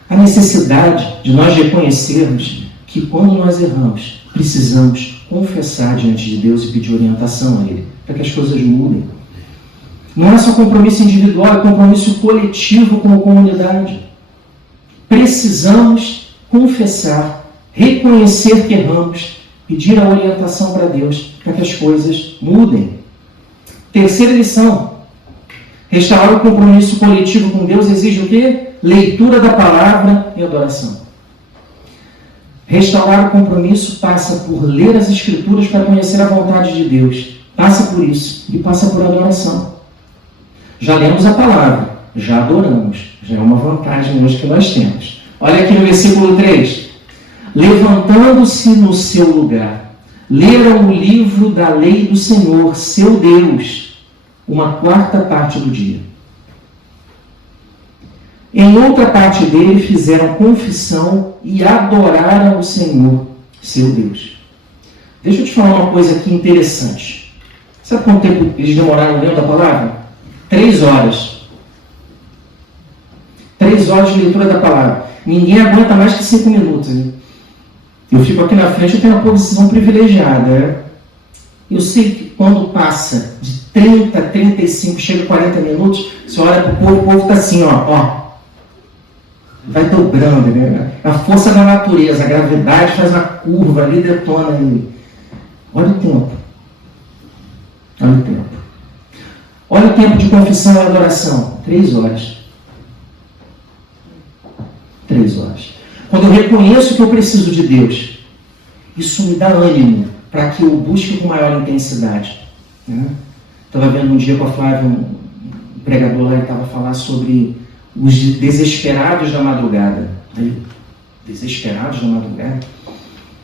A necessidade de nós reconhecermos que quando nós erramos, precisamos confessar diante de Deus e pedir orientação a Ele, para que as coisas mudem. Não é só compromisso individual, é compromisso coletivo com a comunidade. Precisamos confessar, reconhecer que erramos, pedir a orientação para Deus, para que as coisas mudem. Terceira lição. Restaurar o compromisso coletivo com Deus exige o quê? Leitura da palavra e adoração. Restaurar o compromisso passa por ler as Escrituras para conhecer a vontade de Deus. Passa por isso e passa por adoração. Já lemos a palavra, já adoramos. Já é uma vantagem hoje que nós temos. Olha aqui no versículo 3. Levantando-se no seu lugar, leram o livro da lei do Senhor, seu Deus, uma quarta parte do dia. Em outra parte dele fizeram confissão e adoraram o Senhor, seu Deus. Deixa eu te falar uma coisa aqui interessante. Sabe quanto tempo eles demoraram lendo a palavra? 3 horas. 3 horas de leitura da palavra. Ninguém aguenta mais que 5 minutos. Né? Eu fico aqui na frente, eu tenho uma posição privilegiada. Né? Eu sei que quando passa de 30, 35, chega a 40 minutos, você olha para o povo está assim, ó. Vai dobrando, né? A força da natureza, a gravidade faz uma curva ali, detona ele. Olha o tempo. Olha o tempo. Olha o tempo de confissão e adoração. 3 horas. 3 horas. Quando eu reconheço que eu preciso de Deus, isso me dá ânimo para que eu busque com maior intensidade. Estava vendo um dia com a Flávia, um pregador lá, ele estava a falar sobre os desesperados da madrugada. Desesperados da madrugada?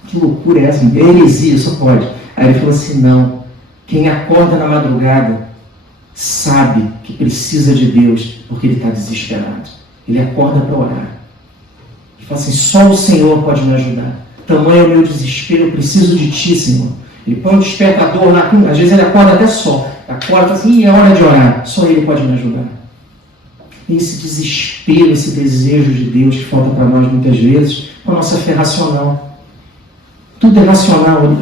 Que loucura é essa? É heresia, só pode. Aí ele falou assim, não. Quem acorda na madrugada sabe que precisa de Deus porque ele está desesperado. Ele acorda para orar. Ele fala assim, só o Senhor pode me ajudar. Tamanho é o meu desespero, eu preciso de Ti, Senhor. Ele põe um despertador lá, às vezes ele acorda até só. Acorda assim, é hora de orar. Só Ele pode me ajudar. Esse desespero, esse desejo de Deus que falta para nós muitas vezes, com a nossa fé racional. Tudo é racional,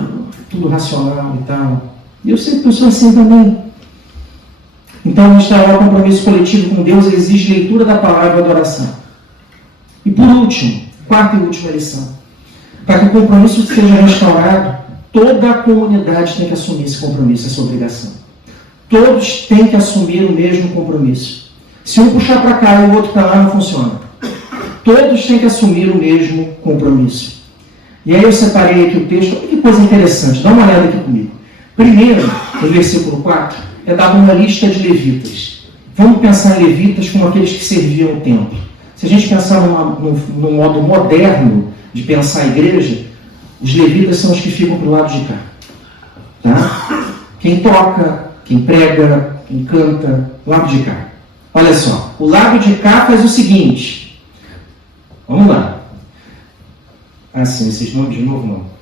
tudo racional e tal. E eu sei que eu sou assim também. Então, restaurar o compromisso coletivo com Deus exige leitura da palavra e adoração. E por último, quarta e última lição. Para que o compromisso seja restaurado, toda a comunidade tem que assumir esse compromisso, essa obrigação. Todos têm que assumir o mesmo compromisso. Se um puxar para cá e o outro para lá, não funciona. Todos têm que assumir o mesmo compromisso. E aí eu separei aqui o texto. Olha que coisa interessante. Dá uma olhada aqui comigo. Primeiro, no versículo 4, é dada uma lista de levitas. Vamos pensar em levitas como aqueles que serviam o templo. Se a gente pensar num modo moderno de pensar a igreja, os levitas são os que ficam para o lado de cá. Tá? Quem toca, quem prega, quem canta, lado de cá. Olha só, o lado de cá faz o seguinte. Vamos lá. Assim, esses nomes de novo não.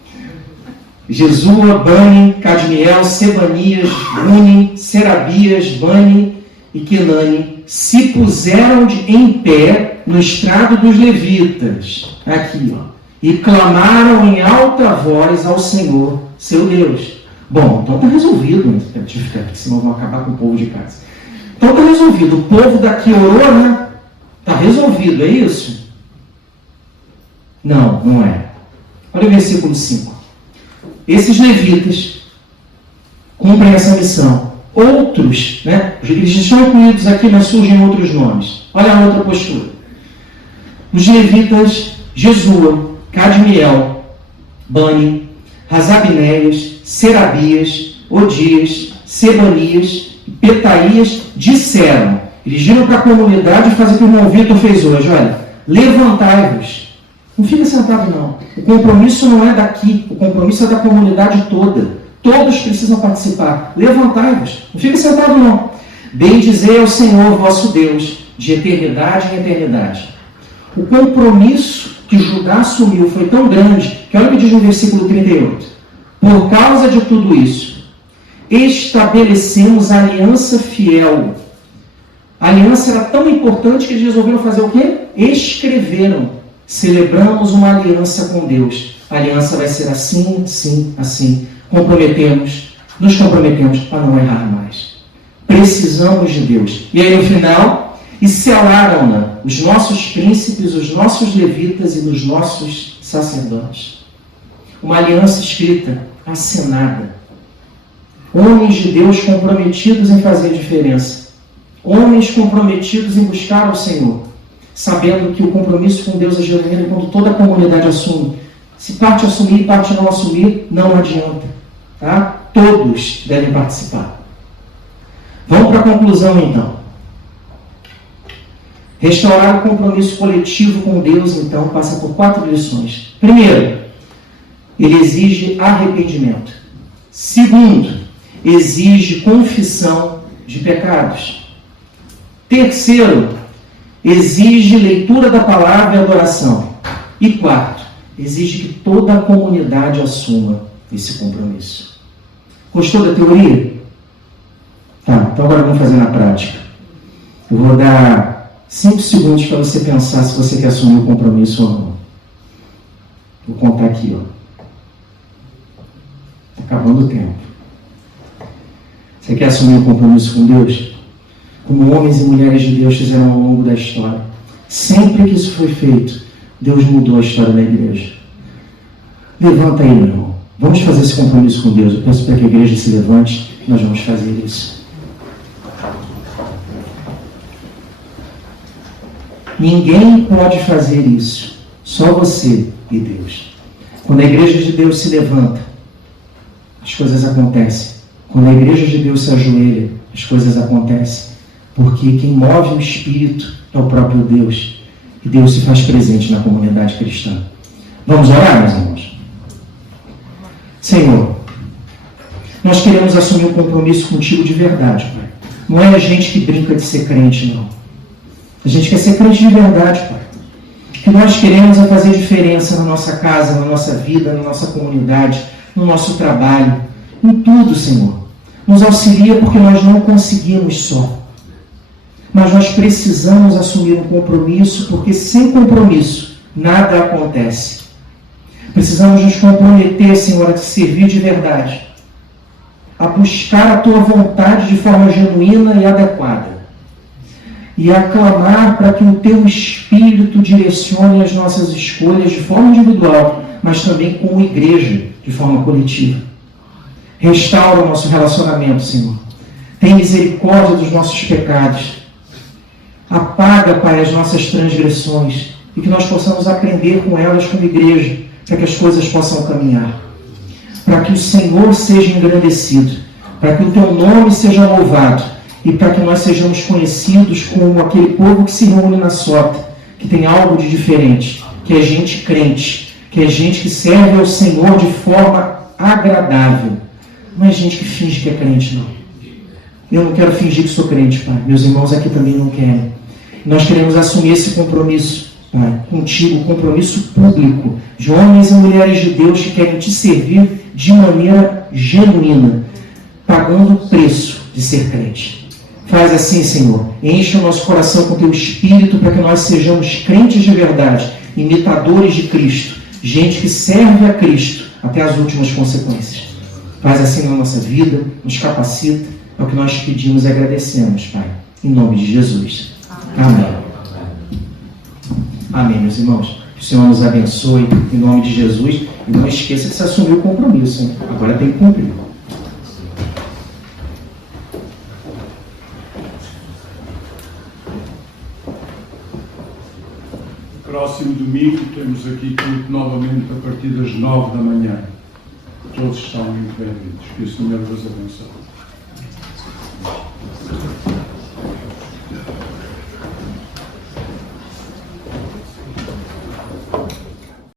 Jesua, Bani, Cadmiel, Sebanias, Buni, Serabias, Bani e Kenani se puseram em pé no estrado dos levitas. Aqui, ó. E clamaram em alta voz ao Senhor, seu Deus. Bom, então está resolvido. Deixa eu ficar aqui, senão vão acabar com o povo de casa. Então está resolvido. O povo daqui orou, né? Está resolvido, é isso? Não, não é. Olha o versículo 5. Esses levitas cumprem essa missão. Outros, né? Eles estão incluídos aqui, mas surgem outros nomes. Olha a outra postura. Os levitas Jesua, Cadmiel, Bani, Razabinéias, Serabias, Odias, Sebanias e Petaías disseram. Eles viram para a comunidade e fazem o que o irmão Vitor fez hoje. Olha, levantai-vos. Não fica sentado, não. O compromisso não é daqui. O compromisso é da comunidade toda. Todos precisam participar. Levantai-vos. Não fica sentado, não. Bendizei ao Senhor, vosso Deus, de eternidade em eternidade. O compromisso que Judá assumiu foi tão grande, que olha o que diz no versículo 38. Por causa de tudo isso, estabelecemos a aliança fiel. A aliança era tão importante que eles resolveram fazer o quê? Escreveram. Celebramos uma aliança com Deus. A aliança vai ser assim, assim, assim. Nos comprometemos a não errar mais. Precisamos de Deus. E aí no final, e selaram-na os nossos príncipes, os nossos levitas e os nossos sacerdotes. Uma aliança escrita, assinada. Homens de Deus comprometidos em fazer a diferença. Homens comprometidos em buscar ao Senhor. Sabendo que o compromisso com Deus é genuíno quando toda a comunidade assume. Se parte assumir e parte não assumir, não adianta. Tá? Todos devem participar. Vamos para a conclusão então. Restaurar o compromisso coletivo com Deus, então, passa por 4 lições. Primeiro, ele exige arrependimento. Segundo, exige confissão de pecados. Terceiro, exige leitura da palavra e adoração. E quarto, exige que toda a comunidade assuma esse compromisso. Gostou da teoria? Tá, então agora vamos fazer na prática. Eu vou dar 5 segundos para você pensar se você quer assumir o compromisso ou não. Vou contar aqui, ó. Está acabando o tempo. Você quer assumir o compromisso com Deus? Como homens e mulheres de Deus fizeram ao longo da história. Sempre que isso foi feito, Deus mudou a história da igreja. Levanta aí, meu irmão. Vamos fazer esse compromisso com Deus. Eu peço para que a igreja se levante e nós vamos fazer isso. Ninguém pode fazer isso. Só você e Deus. Quando a igreja de Deus se levanta, as coisas acontecem. Quando a igreja de Deus se ajoelha, as coisas acontecem. Porque quem move o Espírito é o próprio Deus. E Deus se faz presente na comunidade cristã. Vamos orar, meus irmãos? Senhor, nós queremos assumir um compromisso contigo de verdade, Pai. Não é a gente que brinca de ser crente, não. A gente quer ser crente de verdade, Pai. O que nós queremos é fazer diferença na nossa casa, na nossa vida, na nossa comunidade, no nosso trabalho, em tudo, Senhor. Nos auxilia porque nós não conseguimos só. Mas nós precisamos assumir um compromisso, porque sem compromisso nada acontece. Precisamos nos comprometer, Senhor, a te servir de verdade, a buscar a Tua vontade de forma genuína e adequada, e a clamar para que o Teu Espírito direcione as nossas escolhas de forma individual, mas também como igreja, de forma coletiva. Restaura o nosso relacionamento, Senhor. Tem misericórdia dos nossos pecados. Apaga, Pai, as nossas transgressões e que nós possamos aprender com elas como igreja, para que as coisas possam caminhar. Para que o Senhor seja engrandecido, para que o Teu nome seja louvado e para que nós sejamos conhecidos como aquele povo que se reúne na sota, que tem algo de diferente, que é gente crente, que é gente que serve ao Senhor de forma agradável. Não é gente que finge que é crente, não. Eu não quero fingir que sou crente, Pai. Meus irmãos aqui também não querem. Nós queremos assumir esse compromisso, Pai, contigo, compromisso público, de homens e mulheres de Deus que querem te servir de maneira genuína, pagando o preço de ser crente. Faz assim, Senhor, enche o nosso coração com Teu Espírito para que nós sejamos crentes de verdade, imitadores de Cristo, gente que serve a Cristo até as últimas consequências. Faz assim na nossa vida, nos capacita, é o que nós pedimos e agradecemos, Pai, em nome de Jesus. Amém. Amém, meus irmãos. Que o Senhor nos abençoe, em nome de Jesus. E não esqueça que se assumiu o compromisso, hein? Agora tem que cumprir. Próximo domingo temos aqui culto novamente a partir das 9 da manhã. Todos estão muito bem-vindos. Que o Senhor vos abençoe.